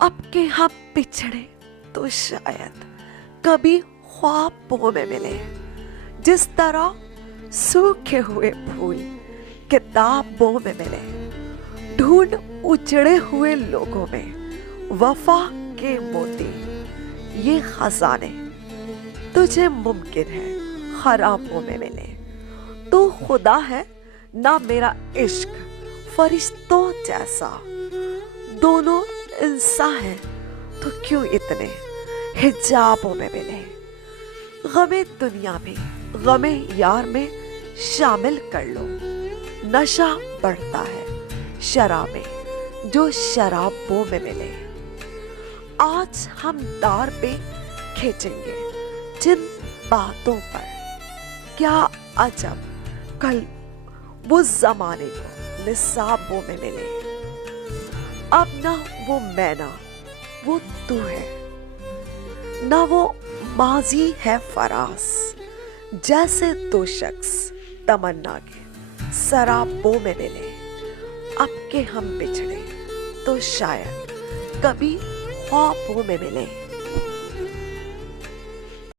اب کہ ہم بچھڑے تو شاید کبھی خوابوں میں ملے، جس طرح سوکھے ہوئے پھول کتابوں میں ملے، ڈھونڈ اجڑے ہوئے لوگوں میں وفا کے موتی، یہ خزانے تجھے ممکن ہے خرابوں میں ملے۔ تو خدا ہے نہ میرا عشق فرشتوں جیسا، دونوں انسان ہیں تو کیوں اتنے حجابوں میں ملے۔ غم دنیا میں غم یار میں شامل کر لو، نشہ بڑھتا ہے شراب میں جو شرابوں میں ملے۔ آج ہم دار پہ کھینچیں گے جن باتوں پر، کیا عجب کل وہ زمانے کو نصابوں میں ملے۔ اب نہ وہ مینا وہ تو ہے، نہ وہ ماضی ہے فراز، جیسے دو شخص تمنا کے سرابوں میں ملے۔ اب کہ ہم بچھڑے تو شاید کبھی خوابوں میں ملے۔